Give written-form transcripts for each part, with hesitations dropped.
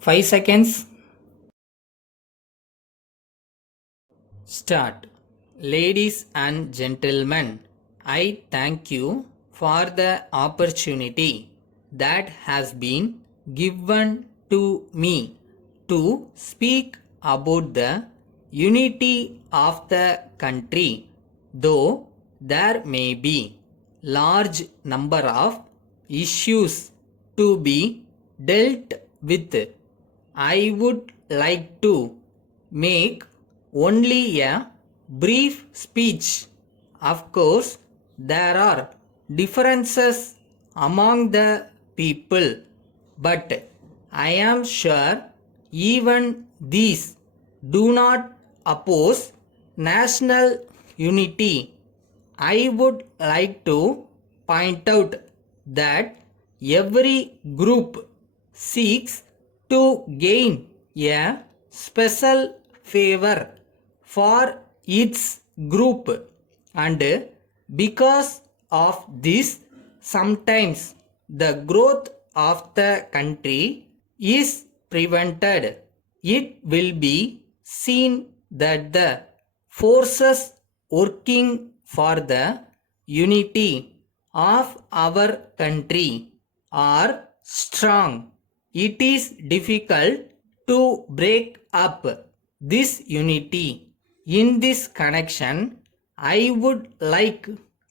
5 seconds. Start. Ladies and gentlemen, I thank you for the opportunity that has been given to me to speak about the unity of the country. Though there may be large number of issues to be dealt with, I would like to make only a brief speech. Of course, there are differences among the people, but I am sure even these do not oppose national unity. I would like to point out that every group seeks to gain a special favor for its group, and because of this, sometimes the growth of the country is prevented. It will be seen that the forces working for the unity of our country are strong. It is difficult to break up this unity. In this connection, I would like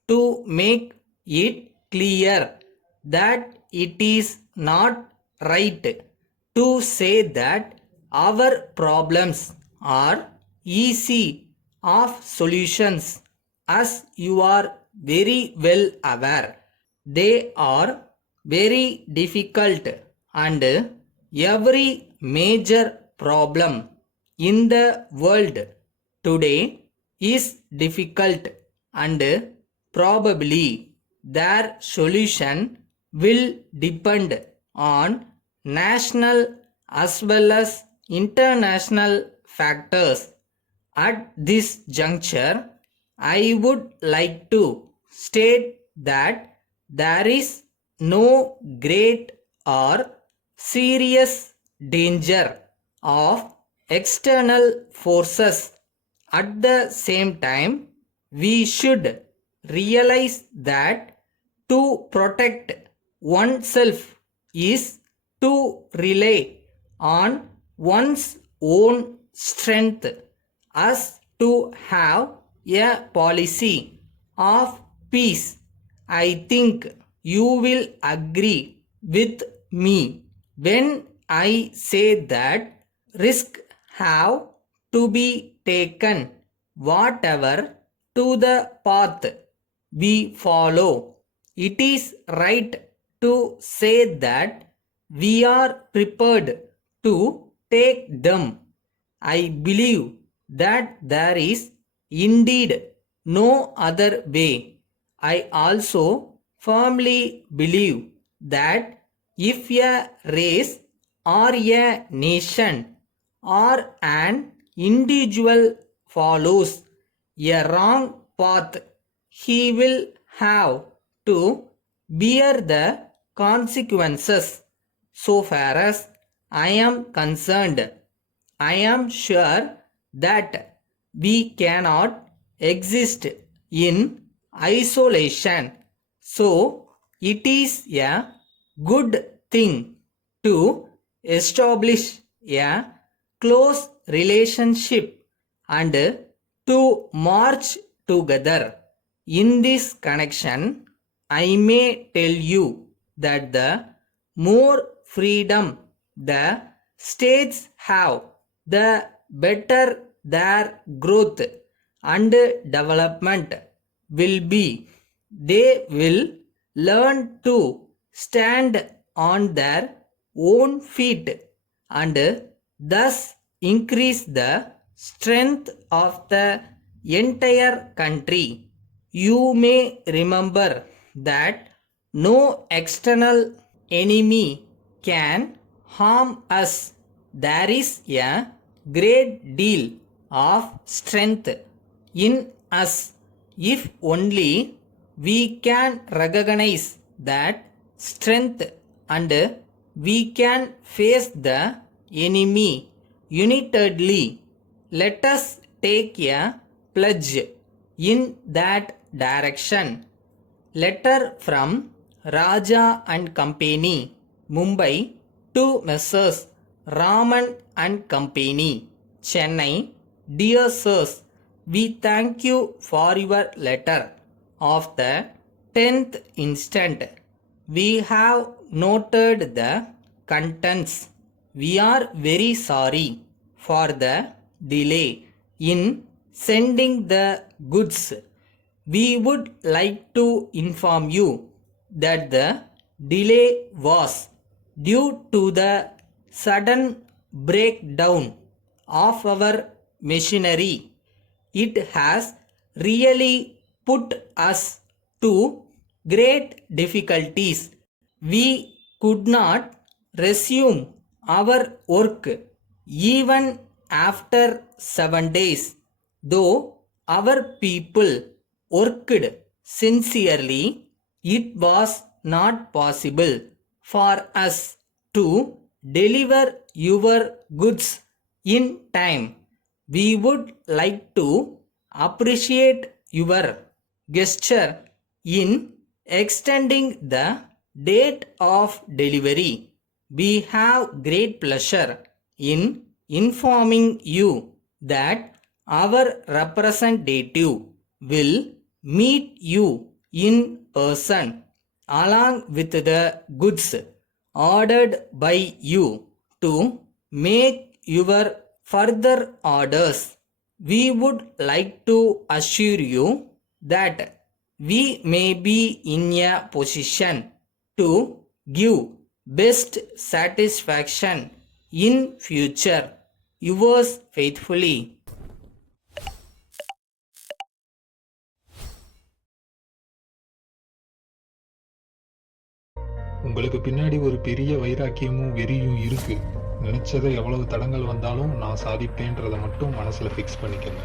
to make it clear that it is not right to say that our problems are easy of solutions. As you are very well aware, they are very difficult, and every major problem in the world today is difficult, and probably their solution will depend on national as well as international factors. At this juncture, I would like to state that there is no great or serious danger of external forces. At the same time, we should realize that to protect oneself is to rely on one's own strength, as to have a policy of peace. I think you will agree with me when I say that risks have to be taken, whatever to the path we follow. It is right to say that we are prepared to take them. I believe that there is indeed no other way. I also firmly believe that if a race or a nation or an individual follows a wrong path, he will have to bear the consequences. So far as I am concerned, I am sure that we cannot exist in isolation. So it is a good thing to establish a close relationship and to march together. In this connection, I may tell you that the more freedom the states have, the better their growth and development will be. They will learn to stand on their own feet and thus increase the strength of the entire country. You may remember that no external enemy can harm us. There is a great deal of strength in us if only we can recognize that strength and we can face the enemy unitedly. Let us take a pledge in that direction. Letter from Raja and Company, Mumbai, to Messrs. Raman and Company, Chennai. Dear Sirs, we thank you for your letter of the 10th instant. We have noted the contents. We are very sorry for the delay in sending the goods. We would like to inform you that the delay was due to the sudden breakdown of our machinery. It has really put us to great difficulties. We could not resume our work even after 7 days, though our people worked sincerely. It was not possible for us to deliver your goods in time. We would like to appreciate your gesture in extending the date of delivery. We have great pleasure in informing you that our representative will meet you in person along with the goods ordered by you to make your further orders. We would like to assure you that we may be in a position to give best satisfaction in future. Yours faithfully. உங்களுக்கு பின்னாடி ஒரு பெரிய வைராக்கியமும் வெறியும் இருக்கு. நினைச்சதை எவ்வளவு தடங்கள் வந்தாலும் நான் சாதிப்பேன்றதை மட்டும் மனசுல ஃபிக்ஸ் பண்ணிக்கங்க.